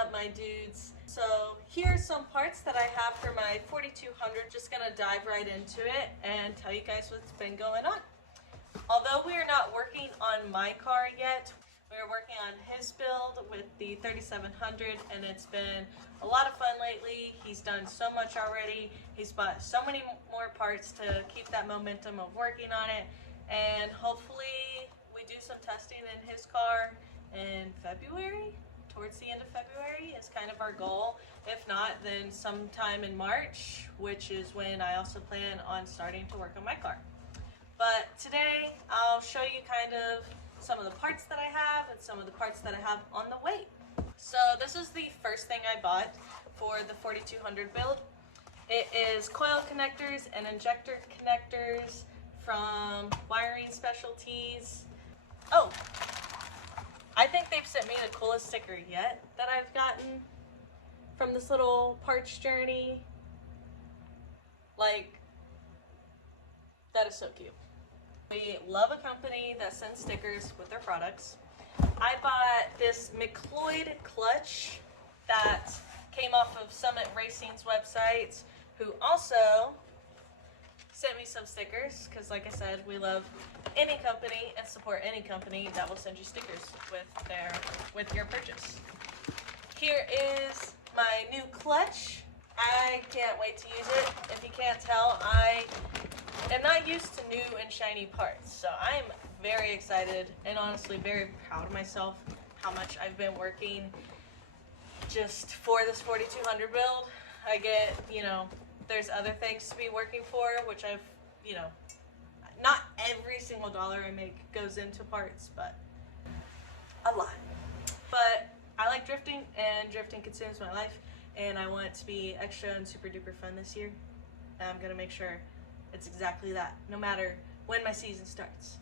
up, my dudes? So here's some parts that I have for my 4200. Just gonna dive right into it and tell you guys what's been going on. Although we are not working on my car yet, we're working on his build with the 3700, and it's been a lot of fun lately. He's done so much already. He's bought so many more parts to keep that momentum of working on it, and hopefully we do some testing in his car in February. Towards the end of February is kind of our goal. If not, then sometime in March, which is when I also plan on starting to work on my car. But today I'll show you kind of some of the parts that I have and some of the parts that I have on the way. So this is the first thing I bought for the 4200 build. It is coil connectors and injector connectors from Wiring Specialties. Oh, I think they've sent me the coolest sticker yet that I've gotten from this little parts journey. Like, that is so cute. We love a company that sends stickers with their products. I bought this McLeod clutch that came off of Summit Racing's website, who also sent me some stickers, because like I said, we love any company and support any company that will send you stickers with your purchase. Here is my new clutch. I can't wait to use it. If you can't tell, I am not used to new and shiny parts, so I'm very excited and honestly very proud of myself how much I've been working just for this 4200 build. I get, there's other things to be working for, which I've, not every single dollar I make goes into parts, but a lot. But I like drifting, and drifting consumes my life, and I want it to be extra and super duper fun this year. And I'm gonna make sure it's exactly that, no matter when my season starts.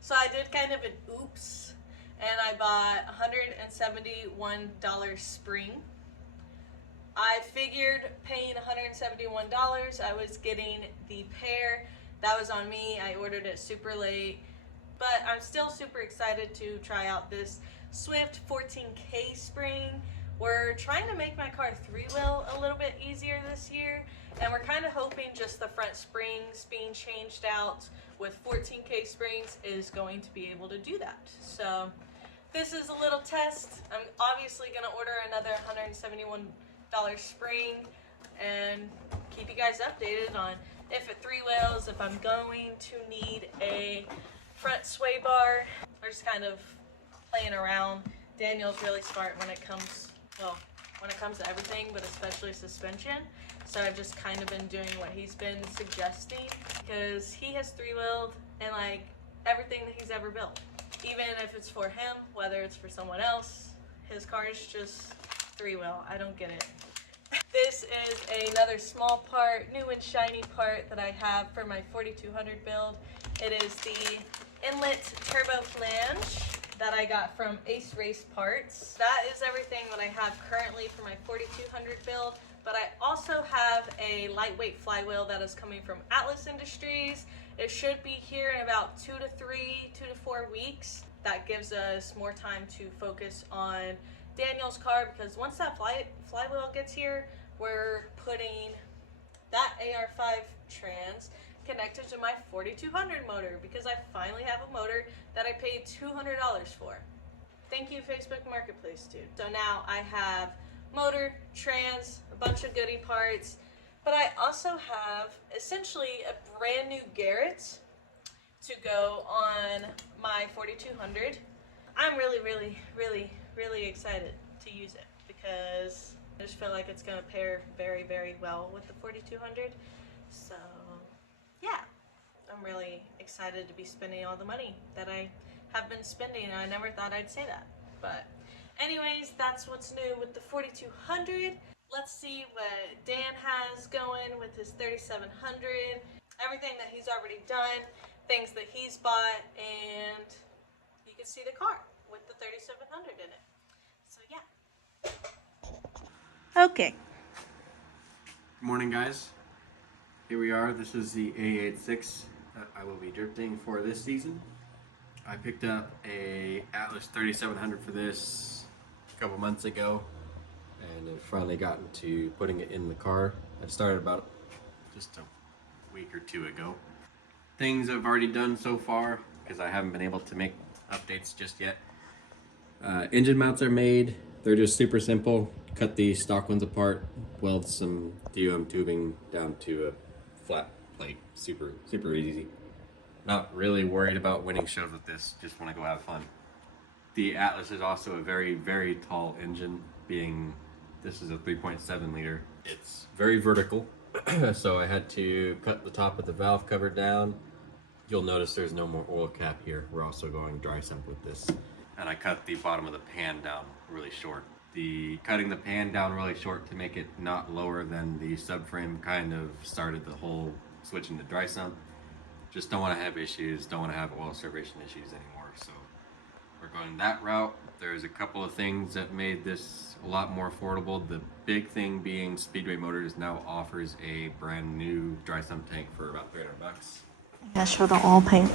So I did kind of an oops, and I bought $171 spring. I figured paying $171, I was getting the pair. That was on me. I ordered it super late, but I'm still super excited to try out this Swift 14K spring. We're trying to make my car three-wheel a little bit easier this year, and we're kind of hoping just the front springs being changed out with 14K springs is going to be able to do that. So this is a little test. I'm obviously going to order another $171 spring and keep you guys updated on if it three-wheels, if I'm going to need a front sway bar. We're just kind of playing around. Daniel's really smart when it comes to everything, but especially suspension. So I've just kind of been doing what he's been suggesting, because he has three-wheeled and like everything that he's ever built. Even if it's for him, whether it's for someone else, his car is just three-wheel. I don't get it. This is another small part, new and shiny part that I have for my 4200 build. It is the inlet turbo flange that I got from Ace Race Parts. That is everything that I have currently for my 4200 build, but I also have a lightweight flywheel that is coming from Atlas Industries. It should be here in about 2 to 4 weeks. That gives us more time to focus on Daniel's car, because once that flywheel gets here, we're putting that AR5 trans connected to my 4200 motor, because I finally have a motor that I paid $200 for. Thank you, Facebook Marketplace, dude. So now I have motor, trans, a bunch of goodie parts, but I also have essentially a brand new Garrett to go on my 4200. I'm really excited to use it, because I just feel like it's going to pair very well with the 4200. So yeah, I'm really excited to be spending all the money that I have been spending, and I never thought I'd say that. But anyways, that's what's new with the 4200. Let's see what Dan has going with his 3700. Everything that he's already done, things that he's bought, and you can see the car with the 3700 in it. So yeah. Okay. Good morning, guys. Here we are. This is the A86 that I will be drifting for this season. I picked up a Atlas 3700 for this a couple months ago. and I've finally gotten to putting it in the car. I started about just a week or two ago. Things I've already done so far, because I haven't been able to make updates just yet. Engine mounts are made. They're just super simple. Cut the stock ones apart, weld some DOM tubing down to a flat plate. Super easy. Not really worried about winning shows with this, just want to go have fun. The Atlas is also a very tall engine, being this is a 3.7 liter. It's very vertical, so I had to cut the top of the valve cover down. You'll notice there's no more oil cap here. We're also going dry sump with this. And I cut the bottom of the pan down really short. Cutting the pan down really short to make it not lower than the subframe kind of started the whole switch into dry sump. Just don't want to have issues, don't want to have oil servation issues anymore. So we're going that route. There's a couple of things that made this a lot more affordable. The big thing being Speedway Motors now offers a brand new dry sump tank for about 300 bucks. Yeah, show the oil paint.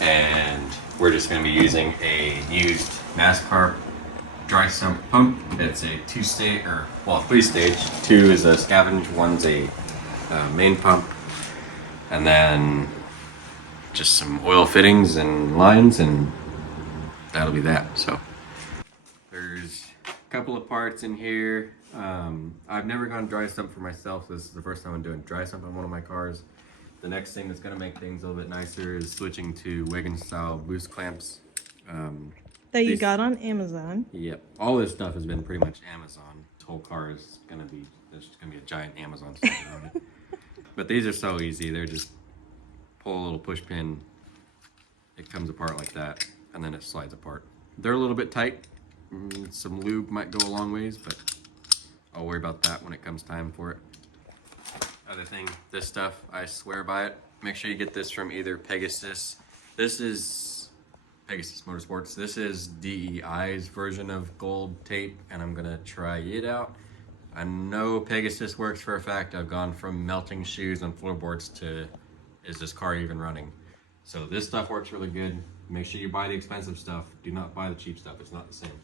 And we're just going to be using a used NASCAR dry sump pump. It's a three-stage. Two is a scavenge, one's a main pump, and then just some oil fittings and lines, and that'll be that. So there's a couple of parts in here. I've never gone dry sump for myself. This is the first time I'm doing dry sump on one of my cars. The next thing that's going to make things a little bit nicer is switching to wagon style boost clamps. That you got on Amazon. Yep. All this stuff has been pretty much Amazon. This whole car is going to be, there's going to be a giant Amazon store on it. But these are so easy. They're just pull a little push pin. It comes apart like that, and then it slides apart. They're a little bit tight. Some lube might go a long ways, but I'll worry about that when it comes time for it. Other thing, this stuff, I swear by it. Make sure you get this from either Pegasus. This is Pegasus Motorsports. This is DEI's version of gold tape, and I'm gonna try it out. I know Pegasus works for a fact. I've gone from melting shoes on floorboards to, is this car even running? So this stuff works really good. Make sure you buy the expensive stuff. Do not buy the cheap stuff, it's not the same.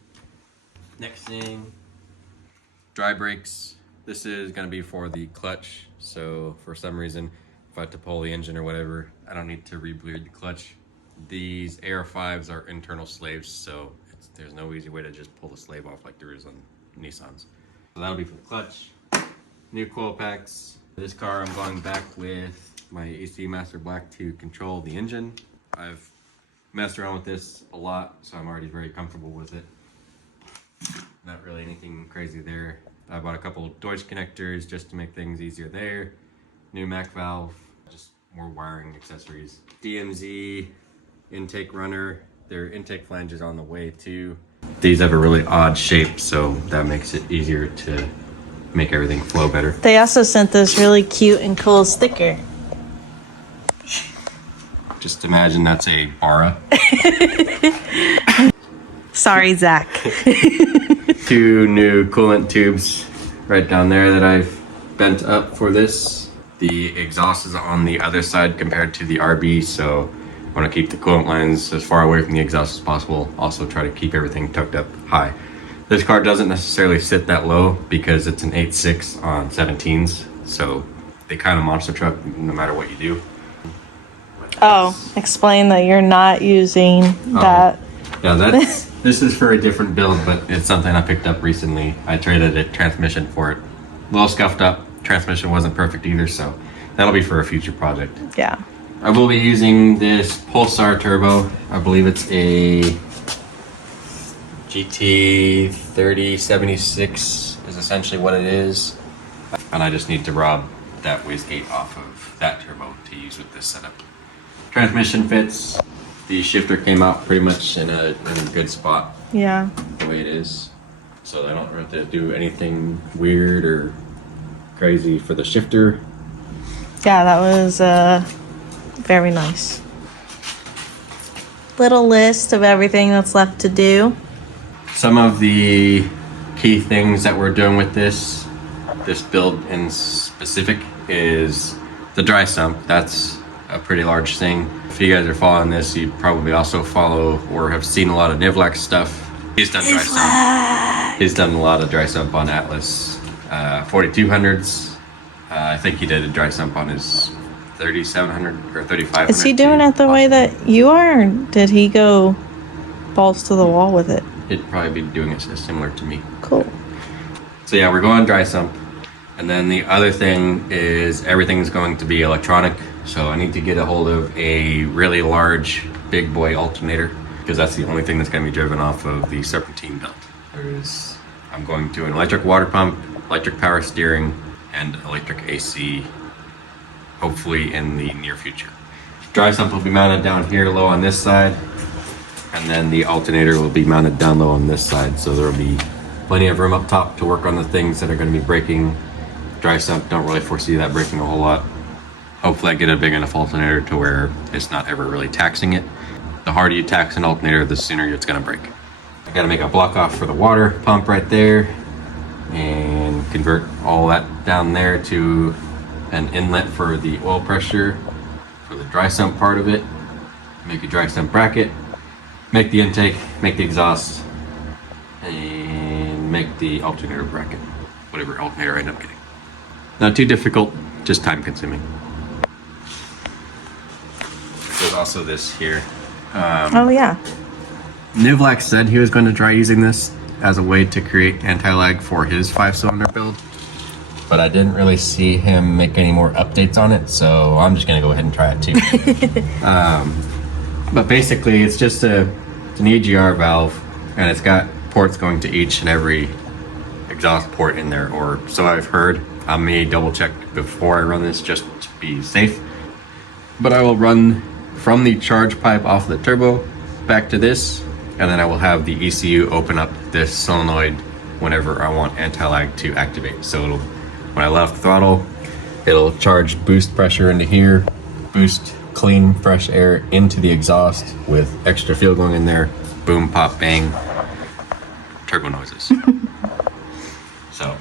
Next thing, dry brakes. This is gonna be for the clutch. So for some reason, if I have to pull the engine or whatever, I don't need to re-bleed the clutch. These AR5s are internal slaves, so there's no easy way to just pull the slave off like there is on Nissans. So that'll be for the clutch. New coil packs. This car I'm going back with my AC Master Black to control the engine. I've messed around with this a lot, so I'm already very comfortable with it. Not really anything crazy there. I bought a couple of Deutsch connectors just to make things easier there. New Mac valve, just more wiring accessories. DMZ intake runner. Their intake flange is on the way too. These have a really odd shape, so that makes it easier to make everything flow better. They also sent this really cute and cool sticker. Just imagine that's a Bara. Sorry, Zach. Two new coolant tubes right down there that I've bent up for this. The exhaust is on the other side compared to the RB, so I want to keep the coolant lines as far away from the exhaust as possible. Also try to keep everything tucked up high. This car doesn't necessarily sit that low because it's an 8.6 on 17s, so they kind of monster truck no matter what you do. Oh, explain that you're not using that. Yeah, that's this is for a different build, but it's something I picked up recently. I traded a transmission for it. A little scuffed up. Transmission wasn't perfect either, so that'll be for a future project. Yeah. I will be using this Pulsar turbo. I believe it's a GT 3076 is essentially what it is. And I just need to rob that wastegate off of that turbo to use with this setup. Transmission fits. The shifter came out pretty much in a good spot. Yeah. The way it is. So I don't have to do anything weird or crazy for the shifter. Yeah, that was very nice. Little list of everything that's left to do. Some of the key things that we're doing with this build in specific is the dry sump. That's a pretty large thing. If you guys are following this, you probably also follow or have seen a lot of Nivlac stuff. He's done dry sump. He's done a lot of dry sump on Atlas 4200s. I think he did a dry sump on his 3700 or 3500. Is he doing it the way that you are, or did he go balls to the wall with it? He'd probably be doing it similar to me. Cool. So yeah, we're going dry sump. And then the other thing is everything's going to be electronic. So I need to get a hold of a really large big boy alternator, because that's the only thing that's going to be driven off of the serpentine belt. I'm going to an electric water pump, electric power steering, and electric AC, hopefully in the near future. Dry sump will be mounted down here low on this side, and then the alternator will be mounted down low on this side, so there will be plenty of room up top to work on the things that are going to be breaking. Dry sump, don't really foresee that breaking a whole lot. Hopefully I get a big enough alternator to where it's not ever really taxing it. The harder you tax an alternator, the sooner it's going to break. I got to make a block off for the water pump right there and convert all that down there to an inlet for the oil pressure for the dry sump part of it. Make a dry sump bracket, make the intake, make the exhaust, and make the alternator bracket, whatever alternator I end up getting. Not too difficult, just time consuming. There's also this here. Oh yeah. Nivlak said he was going to try using this as a way to create anti-lag for his 5-cylinder build, but I didn't really see him make any more updates on it, so I'm just going to go ahead and try it too. But basically it's just it's an EGR valve, and it's got ports going to each and every exhaust port in there, or so I've heard. I may double check before I run this just to be safe, but I will run from the charge pipe off the turbo back to this, and then I will have the ECU open up this solenoid whenever I want anti-lag to activate. So it'll, when I let off the throttle, it'll charge boost pressure into here, boost clean fresh air into the exhaust with extra fuel going in there, boom, pop, bang, turbo noises. So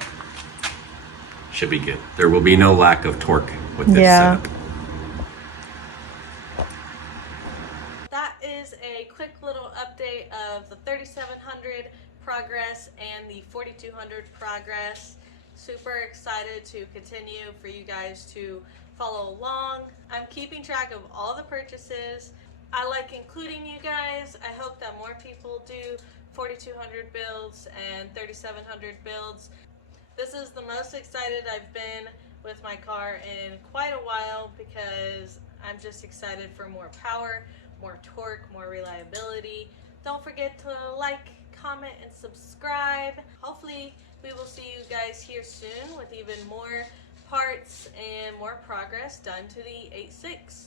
should be good. There will be no lack of torque with this setup. That is a quick little update of the 3700 progress and the 4200 progress. Super excited to continue for you guys to follow along. I'm keeping track of all the purchases. I like including you guys. I hope that more people do 4200 builds and 3700 builds. This is the most excited I've been with my car in quite a while, because I'm just excited for more power, more torque, more reliability. Don't forget to like, comment, and subscribe. Hopefully we will see you guys here soon with even more parts and more progress done to the 8.6.